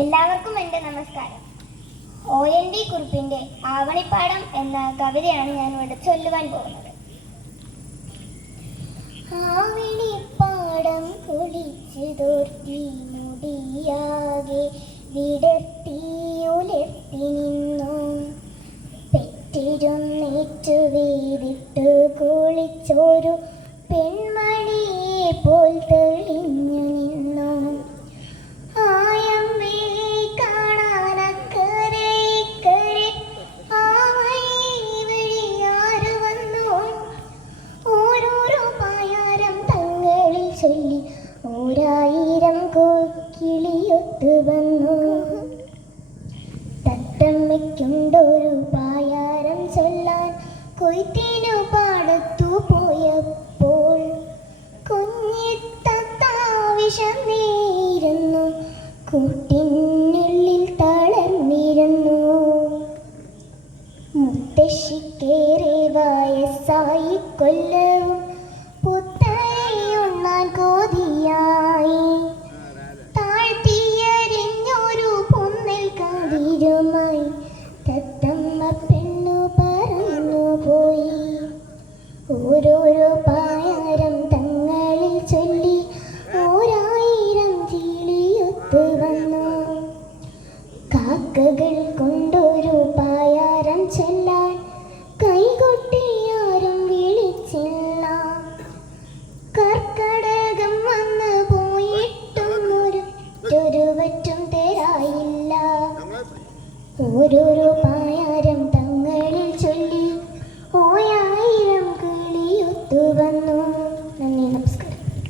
എല്ലാവർക്കും എൻ്റെ നമസ്കാരം. ONV കുറുപ്പിൻ്റെ ആവണിപ്പാടം എന്ന കവിതയാണ് ഞാൻ ഇവിടെ ചൊല്ലുവാൻ പോകുന്നത്. ആവണിപ്പാടം കുളിച്ചു തോർത്തി മുടിയാകെ വിടർത്തി ഉലർത്തി നിന്നു, പെറ്റിരുന്നേറ്റു വീതിട്ടു കുളിച്ചൊരു പെൺമണിയെ പോൽ തെളിഞ്ഞു നിന്നു. ചൊല്ലി ഓരായിരം കോക്കിളിയൊത്തു വന്നു. തത്തമ്മയ്ക്കുണ്ടൊരു പായാരം ചൊല്ലാൻ കൊയ്ത്തിനു പാടത്തു പോയപ്പോൾ കുഞ്ഞിത്തത്താവിഷമേയിരുന്നു, കൂട്ടിനുള്ളിൽ തളർന്നിരുന്നു. മുത്തശ്ശിക്കേറെ വയസ്സായി കൊല്ലവും കൊതിയായി താഴ്ത്തിയരിഞ്ഞൊരു പൊന്നിൽ കതിരുമായി തത്തമ്മ പെണ്ണു പറന്നുപോയി. ഓരോരോ പായാരം തങ്ങളിൽ ചൊല്ലി ഓരായിരം കിളിയൊത്തു വന്നു. കാക്കകൾ കൊണ്ടൊരു പായാരം ചൊല്ലാൻ കൈകൊട്ടിയാരും വിളിച്ചില്ല. കർക്കടകം വന്ന് പോയിട്ടും ഒരുവറ്റും തരായില്ല. ഓരോരോ